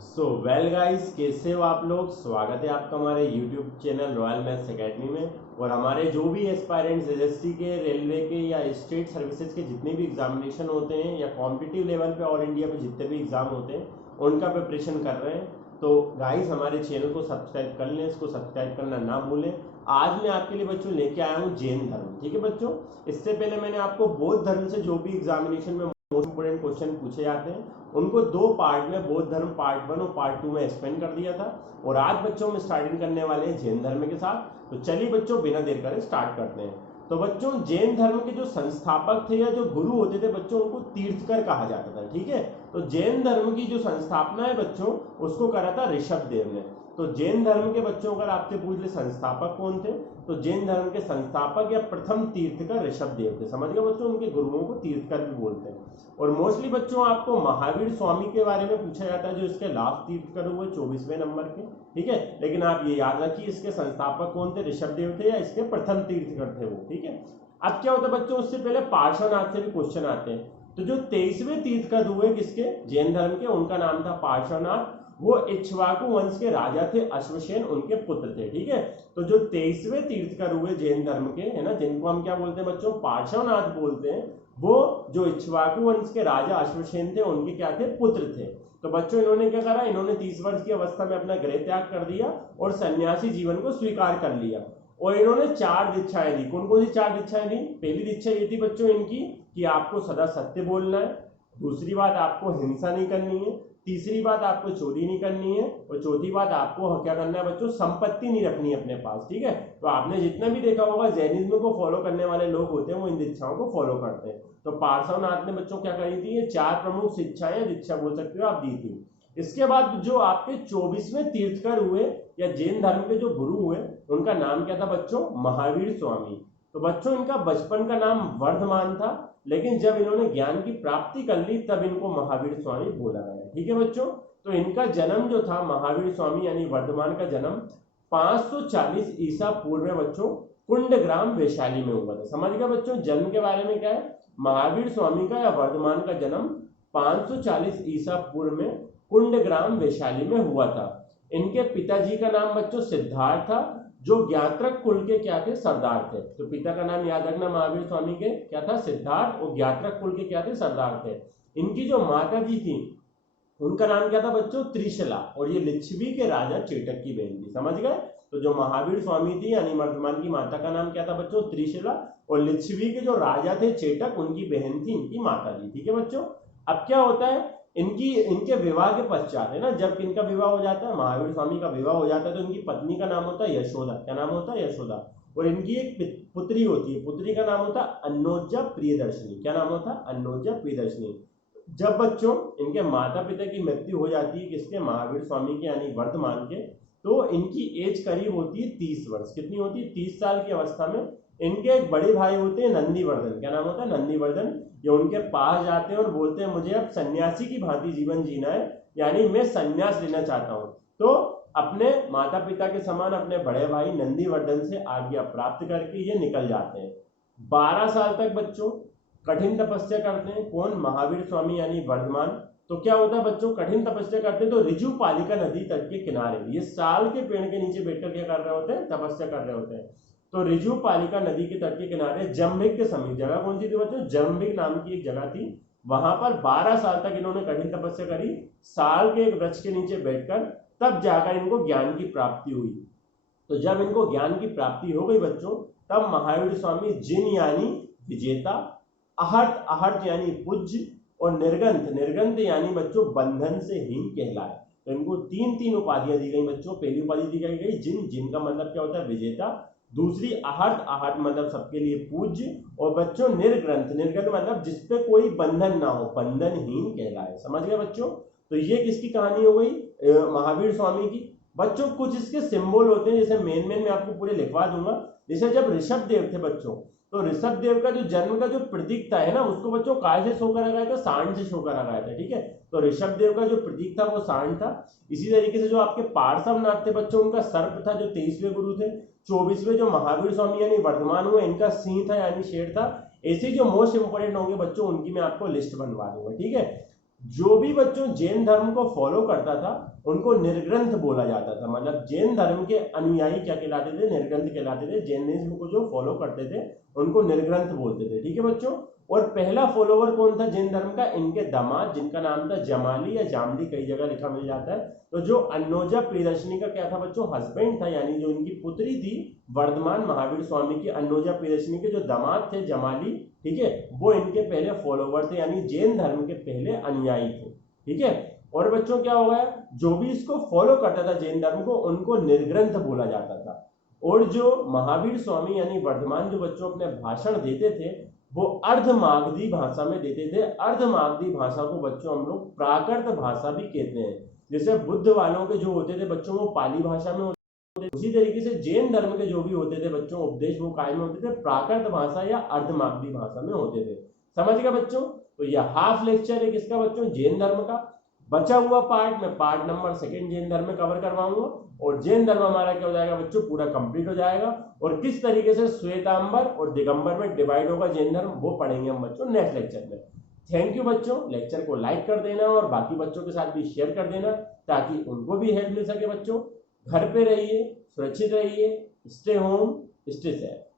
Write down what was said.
So well guys, कैसे हो आप लोग। स्वागत है आपका हमारे YouTube channel royal maths academy में। और हमारे जो भी एस्पायरेंट्स एसएससी के, रेलवे के या स्टेट सर्विसेज के जितने भी एग्जामिनेशन होते हैं या कॉम्पिटिटिव लेवल पे ऑल इंडिया पे जितने भी एग्जाम होते हैं उनका प्रिपरेशन कर रहे हैं, तो गाइस हमारे चैनल को सब्सक्राइब कर लें, इसको सब्सक्राइब करना ना भूलें। आज मैं आपके लिए बच्चों लेके आया हूँ जैन धर्म। ठीक है बच्चों, इससे पहले मैंने आपको बौद्ध धर्म से जो भी एग्जामिनेशन में मोस्ट इंपोर्टेंट क्वेश्चन पूछे जाते हैं उनको दो पार्ट में, बौद्ध धर्म पार्ट 1 और पार्ट 2 में एक्सप्लेन कर दिया था। और आज बच्चों में स्टार्टिंग करने वाले हैं जैन धर्म के साथ। तो चलिए बच्चों बिना देर करे स्टार्ट करते हैं। तो बच्चों जैन धर्म के जो संस्थापक थे या जो गुरु होते थे बच्चों, उनको तीर्थकर कहा जाता था। ठीक है, तो जैन धर्म की जो संस्थापना है बच्चों, उसको करा था ऋषभ देव ने। तो जैन धर्म के बच्चों अगर आपसे पूछ ले संस्थापक कौन थे, तो जैन धर्म के संस्थापक या प्रथम तीर्थकर ऋषभ देव थे। समझ गए बच्चों, उनके गुरुओं को तीर्थकर भी बोलते हैं। और मोस्टली बच्चों आपको महावीर स्वामी के बारे में पूछा जाता है, जो इसके लास्ट तीर्थकर हुए 24वें नंबर के। ठीक है, लेकिन आप ये याद रखिए इसके संस्थापक कौन थे, ऋषभ देव थे या इसके प्रथम तीर्थकर थे वो। ठीक है, अब क्या होता है बच्चों, उससे पहले पार्श्वनाथ से भी क्वेश्चन आते हैं। तो जो 23वें तीर्थकर हुए किसके, जैन धर्म के, उनका नाम था पार्श्वनाथ। वो इक्ष्वाकु वंश के राजा थे, अश्वसेन उनके पुत्र थे। ठीक है, तो जो 23वें तीर्थकर हुए जैन धर्म के, है ना, जिनको हम क्या बोलते हैं बच्चों, पार्श्वनाथ बोलते हैं, वो जो इक्ष्वाकु वंश के राजा अश्वसेन थे उनके क्या थे, पुत्र थे। तो बच्चों इन्होंने क्या करा, इन्होंने 30 वर्ष की अवस्था में अपना गृह त्याग कर दिया और सन्यासी जीवन को स्वीकार कर लिया। और इन्होंने 4 दीक्षाएं दी। कौन कौन सी 4 दीक्षाएं दी? पहली दीक्षा ये थी बच्चों इनकी कि आपको सदा सत्य बोलना है। दूसरी बात, आपको हिंसा नहीं करनी है। तीसरी बात, आपको चोरी नहीं करनी है। और चौथी बात, आपको क्या करना है बच्चों, संपत्ति नहीं रखनी है अपने पास। ठीक है, तो आपने जितना भी देखा होगा जैनिज्म को फॉलो करने वाले लोग होते हैं वो इन दीक्षाओं को फॉलो करते हैं। तो पार्श्वनाथ ने बच्चों क्या करी थी, ये 4 प्रमुख शिक्षाएं, दीक्षा बोल सकते हो आप, दी थी। इसके बाद जो आपके 24वें तीर्थकर हुए या जैन धर्म के जो गुरु हुए, उनका नाम क्या था बच्चों, महावीर स्वामी। तो बच्चों इनका बचपन का नाम वर्धमान था, लेकिन जब इन्होंने ज्ञान की प्राप्ति कर ली तब इनको महावीर स्वामी बोला गया। ठीक है बच्चों, तो इनका जन्म जो था महावीर स्वामी यानी वर्धमान का जन्म 540 ईसा पूर्व में बच्चों कुंडग्राम वैशाली में हुआ था। समझ गए बच्चों, जन्म के बारे में क्या है, महावीर स्वामी का या वर्धमान का जन्म 540 ईसा पूर्व में कुंडग्राम वैशाली में हुआ था। इनके पिताजी का नाम बच्चों सिद्धार्थ था, जो ज्ञात्रक कुल के क्या थे, सरदार थे। तो पिता का नाम याद रखना, महावीर स्वामी के क्या था, सिद्धार्थ, और ज्ञात्रक कुल के क्या थे, सरदार थे। इनकी जो माता जी थी उनका नाम क्या था बच्चों, त्रिशला, और ये लिच्छवी के राजा चेटक की बहन थी। समझ गए, तो जो महावीर स्वामी थी यानी वर्धमान की माता का नाम क्या था बच्चों, त्रिशला, और लिच्छवी के जो राजा थे चेटक, उनकी बहन थी इनकी माता जी। ठीक है बच्चों, अब क्या होता है, इनके विवाह के पश्चात, है ना, जब इनका विवाह हो जाता है, महावीर स्वामी का विवाह हो जाता है, तो इनकी पत्नी का नाम होता है यशोदा। क्या नाम होता है, यशोदा। और इनकी एक पुत्री होती है, पुत्री का नाम होता है अन्नोजा प्रियदर्शनी। क्या नाम होता है, अन्नोजा प्रियदर्शनी। जब बच्चों इनके माता पिता की मृत्यु हो जाती है, किसके, महावीर स्वामी के यानी वर्धमान के, तो इनकी एज करीब होती है 30 वर्ष। कितनी होती है, 30 साल की अवस्था में इनके एक बड़े भाई होते हैं नंदीवर्धन। क्या नाम होता है, नंदीवर्धन। ये उनके पास जाते हैं और बोलते हैं मुझे अब सन्यासी की भांति जीवन जीना है, यानी मैं सन्यास लेना चाहता हूँ। तो अपने माता पिता के समान अपने बड़े भाई नंदीवर्धन से आज्ञा प्राप्त करके ये निकल जाते हैं। 12 साल तक बच्चों कठिन तपस्या करते हैं। कौन, महावीर स्वामी यानी वर्धमान। तो क्या होता है बच्चों, कठिन तपस्या करते हैं तो रिजु पालिका नदी तट के किनारे, ये साल के पेड़ के नीचे बैठकर क्या कर रहे होते हैं, तपस्या कर रहे होते हैं। तो रिजु पालिका नदी के तट के किनारे जम्भिक के समीप, जगह कौन सी थी बच्चों, जम्भिक नाम की एक जगह थी। वहां पर 12 साल तक इन्होंने कठिन तपस्या करी, साल के एक वृक्ष के नीचे बैठकर, तब जाकर इनको ज्ञान की प्राप्ति हुई। तो जब इनको ज्ञान की प्राप्ति हो गई बच्चों, तब महावीर स्वामी जिन यानी विजेता, आहर्त, आहर्त यानी पूज्य, और निर्गंथ, निर्गंथ यानी बच्चों बंधन से हीन कहलाए। तो इनको 3 उपाधियां दी गई बच्चों। पहली उपाधि दी गई जिन, जिनका मतलब क्या होता है, विजेता। दूसरी आहर्त, आहर्त मतलब सबके लिए पूज्य। और बच्चों निर्ग्रंथ, निर्ग्रंथ मतलब जिसपे कोई बंधन ना हो, बंधनहीन कहलाए। समझ गए बच्चों, तो ये किसकी कहानी हो गई, महावीर स्वामी की। बच्चों कुछ इसके सिंबल होते हैं, जैसे मेन मैं आपको पूरे लिखवा दूंगा। जैसे जब ऋषभ देव थे बच्चों, तो ऋषभ देव का जो जन्म का जो प्रतीक था, है ना, उसको बच्चों काय से शो करा गया था, सांड से शो करा गया था। ठीक है, तो ऋषभ देव का जो प्रतीक था वो सांड था। इसी तरीके से जो आपके पार्श्वनाथ थे बच्चों, उनका सर्प था, जो 23वें गुरु थे। 24वें जो महावीर स्वामी यानी वर्धमान हुए, इनका सिंह था यानी शेर था। ऐसे जो मोस्ट इंपोर्टेंट होंगे बच्चों, उनकी मैं आपको लिस्ट बनवा दूंगा। ठीक है, जो भी बच्चों जैन धर्म को फॉलो करता था उनको निर्ग्रंथ बोला जाता था। मतलब जैन धर्म के अनुयायी क्या कहलाते थे? निर्ग्रंथ कहलाते थे। जैनिज्म को जो फॉलो करते थे उनको निर्ग्रंथ बोलते थे। ठीक है बच्चों। और पहला फॉलोवर कौन था जैन धर्म का? इनके दामाद, जिनका नाम था जमाली या जामली, कई जगह लिखा मिल जाता है। तो जो अन्नोजा प्रियदर्शनी का क्या था बच्चों? हस्बैंड था, यानी जो इनकी पुत्री थी वर्धमान महावीर स्वामी की, अन्नोजा प्रियदर्शनी के जो दामाद थे जमाली, ठीक है, वो इनके पहले फॉलोवर थे, यानी जैन धर्म के पहले अनुयायी थे। ठीक है। और बच्चों क्या हो गया? जो भी इसको फॉलो करता था जैन धर्म को, उनको निर्ग्रंथ बोला जाता था। और जो महावीर स्वामी यानी वर्धमान जो बच्चों अपने भाषण देते थे वो अर्धमागधी भाषा में देते थे। अर्धमागधी भाषा को बच्चों हम लोग प्राकृत भाषा भी कहते हैं। जैसे बुद्ध वालों के जो होते थे बच्चों वो पाली भाषा में होते थे, उसी तरीके से जैन धर्म के जो भी होते थे बच्चों उपदेश वो काय में होते थे? प्राकृत भाषा या अर्धमागधी भाषा में होते थे। समझ गए बच्चों? तो यह हाफ लेक्चर है किसका बच्चों? जैन धर्म का। बचा हुआ पार्ट में पार्ट नंबर 2 जैन धर्म में कवर करवाऊंगा, और जैन धर्म हमारा क्या हो जाएगा बच्चों? पूरा कंप्लीट हो जाएगा। और किस तरीके से श्वेतांबर और दिगंबर में डिवाइड होगा जैन धर्म वो पढ़ेंगे हम बच्चों नेक्स्ट लेक्चर में। थैंक यू बच्चों। लेक्चर को लाइक कर देना और बाकी बच्चों के साथ भी शेयर कर देना ताकि उनको भी हेल्प मिल सके। बच्चों घर पे रहिए, सुरक्षित रहिए, स्टे होम, स्टे सेफ।